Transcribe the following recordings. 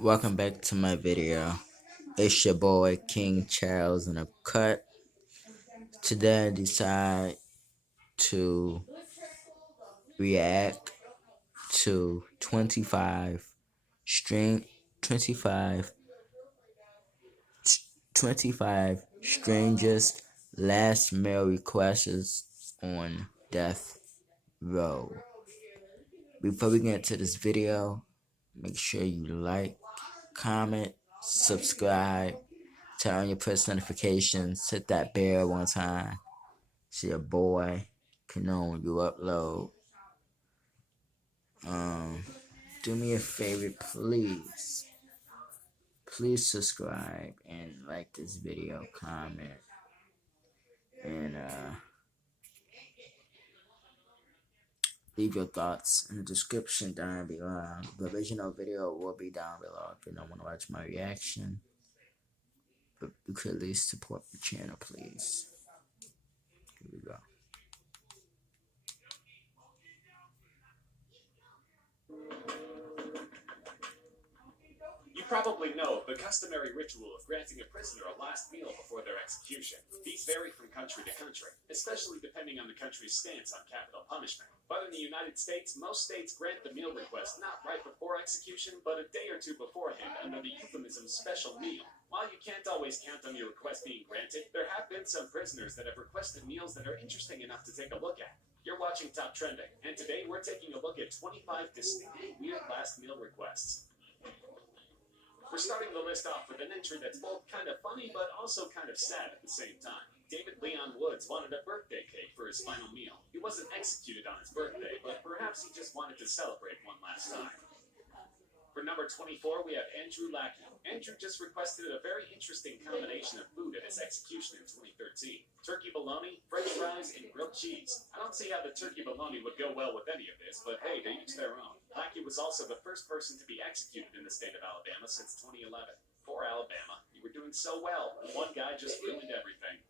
Welcome back to my video. It's your boy King Charles in a cut. Today I decide to react to string 25 25 strangest last mail requests on death row. Before we get into this video, make sure you like, comment, subscribe, turn on your post notifications, hit that bell one time so your boy can know when you upload. Do me a favor, please. Please subscribe and like this video, comment, and leave your thoughts in the description down below. The original video will be down below if you don't want to watch my reaction. But you could at least support the channel, please. Here we go. You probably know the customary ritual of granting a prisoner a last meal before their execution. These vary from country to country, especially depending on the country's stance on capital punishment. But in the United States, most states grant the meal request not right before execution, but a day or two beforehand under the euphemism special meal. While you can't always count on your request being granted, there have been some prisoners that have requested meals that are interesting enough to take a look at. You're watching Top Trending, and today we're taking a look at 25 distinctly weird last meal requests. We're starting the list off with an entry that's both kind of funny but also kind of sad at the same time. David Leon Woods wanted a birthday cake for his final meal. He wasn't executed on his birthday, but perhaps he just wanted to celebrate one last time. For number 24, we have Andrew Lackey. Andrew just requested a very interesting combination of food at his execution in 2013. Turkey bologna, french fries, and grilled cheese. I don't see how the turkey bologna would go well with any of this, but hey, they each their own. Lackey was also the first person to be executed in the state of Alabama since 2011. Poor Alabama, you were doing so well, and one guy just ruined everything.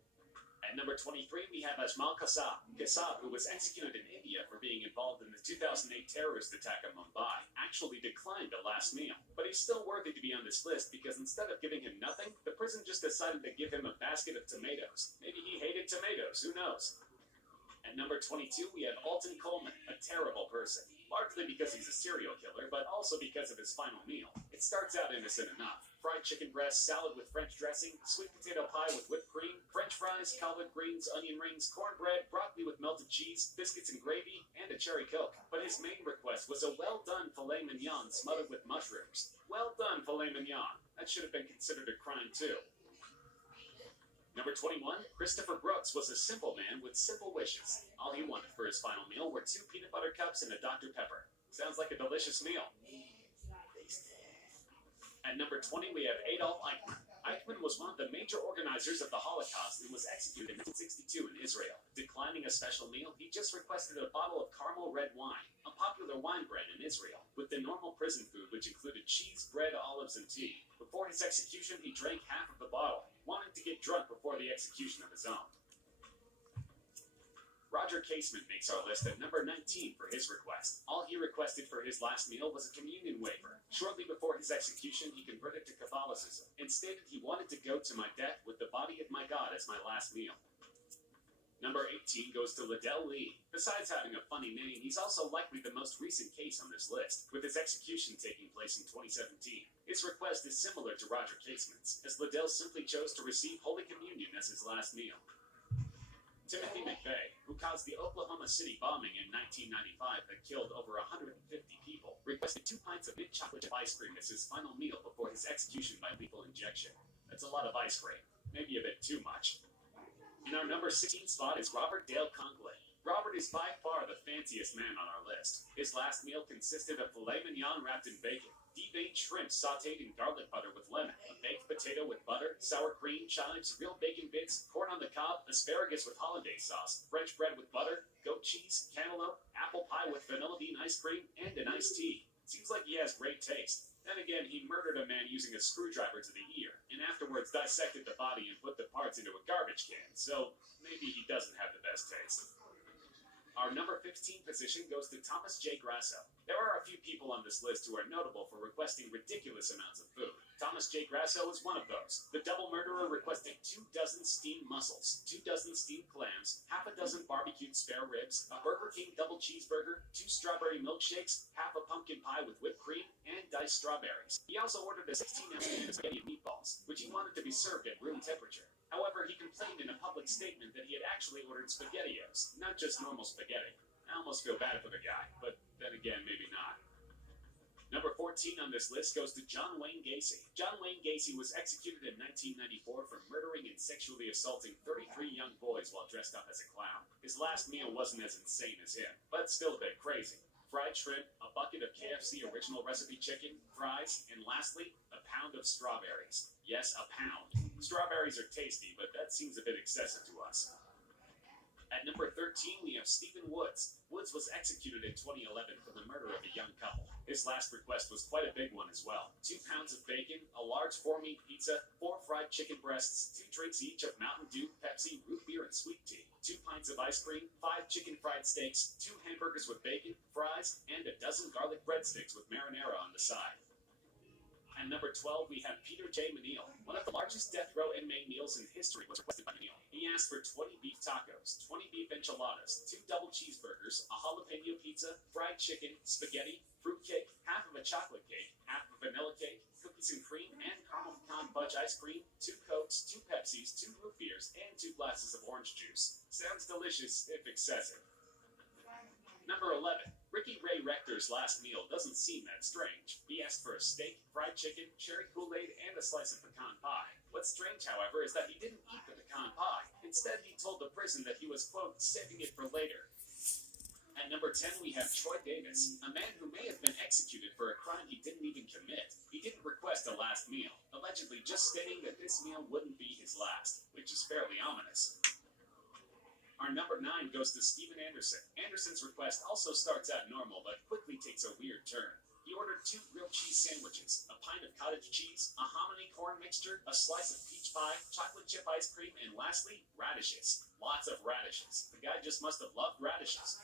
At number 23, we have Ajmal Kasab. Kasab, who was executed in India for being involved in the 2008 terrorist attack in Mumbai, actually declined a last meal. But he's still worthy to be on this list because instead of giving him nothing, the prison just decided to give him a basket of tomatoes. Maybe he hated tomatoes, who knows? At number 22, we have Alton Coleman, a terrible person. Largely because he's a serial killer, but also because of his final meal. It starts out innocent enough. Fried chicken breast, salad with French dressing, sweet potato pie with whipped cream, French fries, collard greens, onion rings, cornbread, broccoli with melted cheese, biscuits and gravy, and a cherry coke. But his main request was a well-done filet mignon smothered with mushrooms. Well done, filet mignon. That should have been considered a crime, too. Number 21, Christopher Brooks was a simple man with simple wishes. All he wanted for his final meal were 2 peanut butter cups and a Dr. Pepper. Sounds like a delicious meal. At number 20, we have Adolf Eichmann. Eichmann was one of the major organizers of the Holocaust and was executed in 1962 in Israel. Declining a special meal, he just requested a bottle of caramel red wine, a popular wine brand in Israel, with the normal prison food which included cheese, bread, olives, and tea. Before his execution, he drank half of the bottle, wanting to get drunk before the execution of his own. Roger Casement makes our list at number 19 for his request. All he requested for his last meal was a communion wafer. Shortly before his execution, he converted to Catholicism and stated he wanted to go to my death with the body of my God as my last meal. Number 18 goes to Liddell Lee. Besides having a funny name, he's also likely the most recent case on this list, with his execution taking place in 2017. His request is similar to Roger Casement's, as Liddell simply chose to receive Holy Communion as his last meal. Timothy McVeigh, who caused the Oklahoma City bombing in 1995 that killed over 150 people, requested 2 pints of mint chocolate chip ice cream as his final meal before his execution by lethal injection. That's a lot of ice cream, maybe a bit too much. In our number 16 spot is Robert Dale Conklin. Robert is by far the fanciest man on our list. His last meal consisted of filet mignon wrapped in bacon, deveined shrimp sautéed in garlic butter with lemon, a baked potato with butter, sour cream, chives, real bacon bits, corn on the cob, asparagus with hollandaise sauce, French bread with butter, goat cheese, cantaloupe, apple pie with vanilla bean ice cream, and an iced tea. Seems like he has great taste. Then again, he murdered a man using a screwdriver to the ear, and afterwards dissected the body and put the parts into a garbage can, so maybe he doesn't have the best taste. Our number 15 position goes to Thomas J. Grasso. There are a few people on this list who are notable for requesting ridiculous amounts of food. Thomas J. Grasso was one of those. The double murderer requested 2 dozen steamed mussels, 2 dozen steamed clams, half a dozen barbecued spare ribs, a Burger King double cheeseburger, 2 strawberry milkshakes, half a pumpkin pie with whipped cream, and diced strawberries. He also ordered a 16-ounce can of spaghetti and meatballs, which he wanted to be served at room temperature. However, he complained in a public statement that he had actually ordered SpaghettiOs, not just normal spaghetti. I almost feel bad for the guy, but then again, maybe not. Number 14 on this list goes to John Wayne Gacy. John Wayne Gacy was executed in 1994 for murdering and sexually assaulting 33 young boys while dressed up as a clown. His last meal wasn't as insane as him, but still a bit crazy. Fried shrimp, a bucket of KFC original recipe chicken, fries, and lastly, a pound of strawberries. Yes, a pound. Strawberries are tasty, but that seems a bit excessive to us. At number 13, we have Stephen Woods. Woods was executed in 2011 for the murder of a young couple. His last request was quite a big one as well. 2 pounds of bacon, a large 4-meat pizza, 4 fried chicken breasts, 2 drinks each of Mountain Dew, Pepsi, root beer, and sweet tea, 2 pints of ice cream, 5 chicken fried steaks, 2 hamburgers with bacon, fries, and a dozen garlic breadsticks with marinara on the side. At number 12, we have Peter J. Menil. One of the largest death row inmate meals in history was requested by Menil. He asked for 20 beef tacos, 20 beef enchiladas, 2 double cheeseburgers, a jalapeno pizza, fried chicken, spaghetti, fruitcake, half of a chocolate cake, half of a vanilla cake, cookies and cream, and caramel pecan fudge ice cream, 2 Cokes, 2 Pepsis, 2 root beers, and 2 glasses of orange juice. Sounds delicious, if excessive. Number 11. Ricky Ray Rector's last meal doesn't seem that strange. He asked for a steak, fried chicken, cherry Kool-Aid, and a slice of pecan pie. What's strange, however, is that he didn't eat the pecan pie. Instead, he told the prison that he was, quote, saving it for later. At number 10, we have Troy Davis, a man who may have been executed for a crime he didn't even commit. He didn't request a last meal, allegedly just stating that this meal wouldn't be his last, which is fairly ominous. Our number 9 goes to Steven Anderson. Anderson's request also starts out normal, but quickly takes a weird turn. He ordered 2 grilled cheese sandwiches, a pint of cottage cheese, a hominy corn mixture, a slice of peach pie, chocolate chip ice cream, and lastly, radishes. Lots of radishes. The guy just must have loved radishes.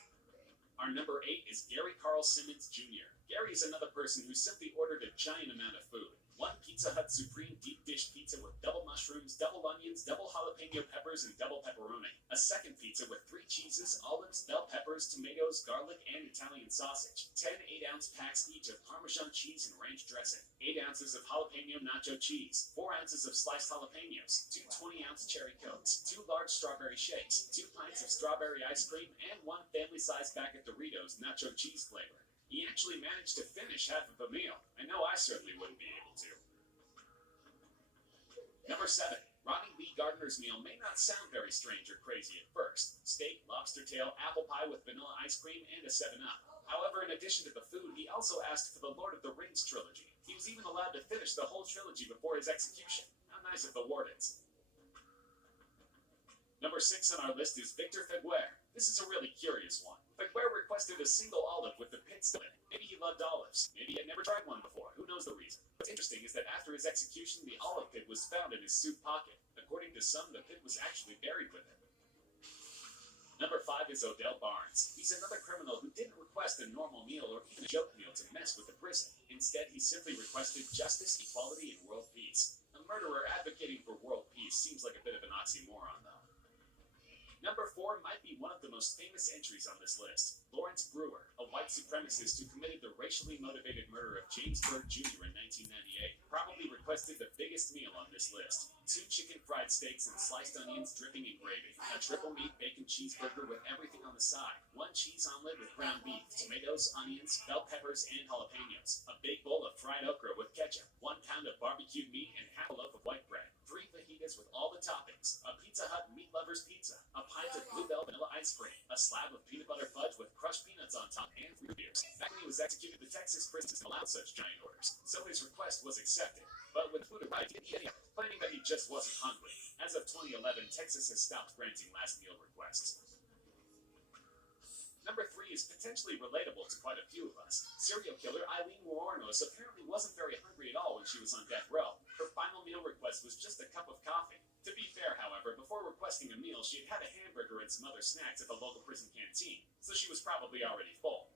Our number 8 is Gary Carl Simmons Jr. Gary is another person who simply ordered a giant amount of food. 1 Pizza Hut Supreme deep dish pizza with double mushrooms, double onions, double jalapeno peppers, and double pepperoni. A second pizza with 3 cheeses, olives, bell peppers, tomatoes, garlic, and Italian sausage. 10 8-ounce packs each of Parmesan cheese and ranch dressing. 8 ounces of jalapeno nacho cheese. 4 ounces of sliced jalapenos. 2 20-ounce cherry Cokes. 2 large strawberry shakes. 2 pints of strawberry ice cream, and 1 family-sized bag of Doritos nacho cheese flavor. He actually managed to finish half of the meal. I know I certainly wouldn't be able to. Number 7. Ronnie Lee Gardner's meal may not sound very strange or crazy at first. Steak, lobster tail, apple pie with vanilla ice cream, and a 7-Up. However, in addition to the food, he also asked for the Lord of the Rings trilogy. He was even allowed to finish the whole trilogy before his execution. How nice of the wardens. Number 6 on our list is Victor Feguer. This is a really curious one. Feguer requested a single olive with the pit still in it. Maybe he loved olives. Maybe he had never tried one before. Who knows the reason? What's interesting is that after his execution, the olive pit was found in his suit pocket. According to some, the pit was actually buried with him. Number 5 is Odell Barnes. He's another criminal who didn't request a normal meal or even a joke meal to mess with the prison. Instead, he simply requested justice, equality, and world peace. A murderer advocating for world peace seems like a bit of an oxymoron, though. Number 4 might be one of the most famous entries on this list. Lawrence Brewer, a white supremacist who committed the racially motivated murder of James Byrd Jr. in 1998, probably requested the biggest meal on this list. 2 chicken fried steaks and sliced onions dripping in gravy. A triple meat bacon cheeseburger with everything on the side. 1 cheese omelet with ground beef, tomatoes, onions, bell peppers, and jalapenos. A big bowl of fried okra with ketchup. 1 pound of barbecued meat and half a loaf of white bread. 3 fajitas with all the toppings. A Pizza Hut meat lover's pizza. A pint of Bluebell vanilla ice cream. A slab of peanut butter fudge with crushed peanuts on top, and 3 beers. Back when he was executed, the Texas prison system allowed such giant orders, so his request was accepted. But when food arrived, he didn't eat any of it, claiming that he just wasn't hungry. As of 2011, Texas has stopped granting last meal requests. Number 3 is potentially relatable to quite a few of us. Serial killer Eileen Wuornos apparently wasn't very hungry at all when she was on death row. Her final meal request was just a cup of coffee. To be fair, however, before requesting requesting a meal, she had had a hamburger and some other snacks at the local prison canteen, so she was probably already full.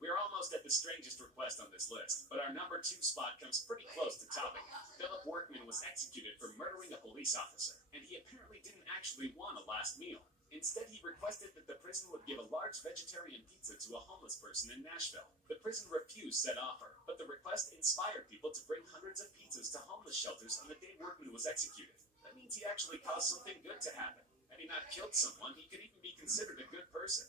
We're almost at the strangest request on this list, but our number 2 spot comes pretty close to topping it. Philip Workman was executed for murdering a police officer, and he apparently didn't actually want a last meal. Instead, he requested that the prison would give a large vegetarian pizza to a homeless person in Nashville. The prison refused said offer, but the request inspired people to bring hundreds of pizzas to homeless shelters on the day Workman was executed. That means he actually caused something good to happen. Had he not killed someone, he could even be considered a good person.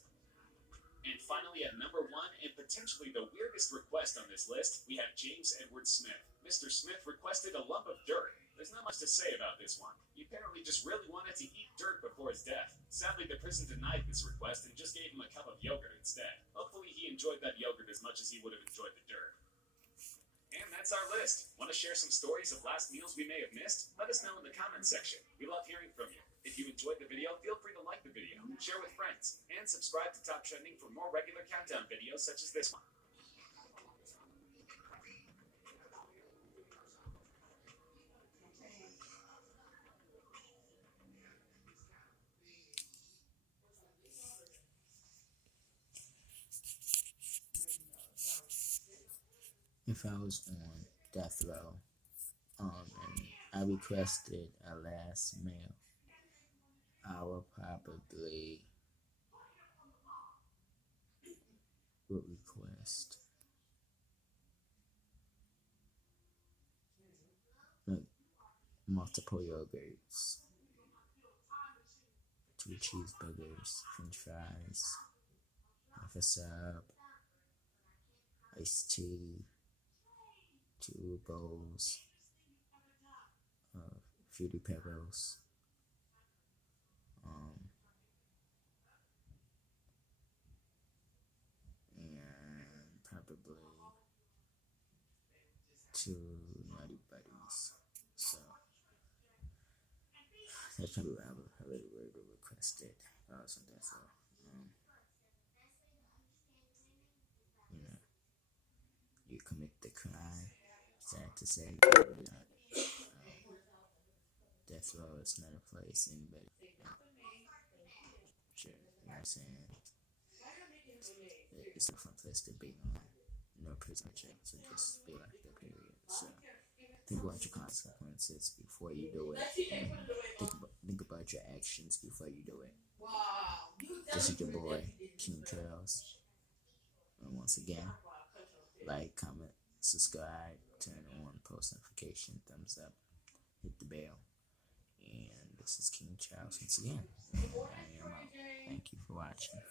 And finally, at number 1, and potentially the weirdest request on this list, we have James Edward Smith. Mr. Smith requested a lump of dirt. There's not much to say about this one. He apparently just really wanted to eat dirt before his death. Sadly, the prison denied this request and just gave him a cup of yogurt instead. Hopefully he enjoyed that yogurt as much as he would have enjoyed the dirt. And that's our list. Want to share some stories of last meals we may have missed? Let us know in the comments section. We love hearing from you. If you enjoyed the video, feel free to like the video, share with friends, and subscribe to Top Trending for more regular countdown videos such as this one. If I was on death row, and I requested a last meal, I would probably request like multiple yogurts, 2 cheeseburgers, french fries, half a sub, iced tea, 2 bowls of Fruity Pebbles, and probably 2 Nutty Buddies. So that's probably what I would have requested if I was on death row. You know, you commit the crime. Sad to say, death row is not a place anybody. Sure, you know what I'm saying? It's a fun place to be on. No prison check, so just be like that, period. So think about your consequences before you do it. Think about your actions before you do it. This is your boy, King Trails. And once again, like, comment, subscribe, turn on post notification, thumbs up, hit the bell. And this is King Charles once again. And I am out. Thank you for watching.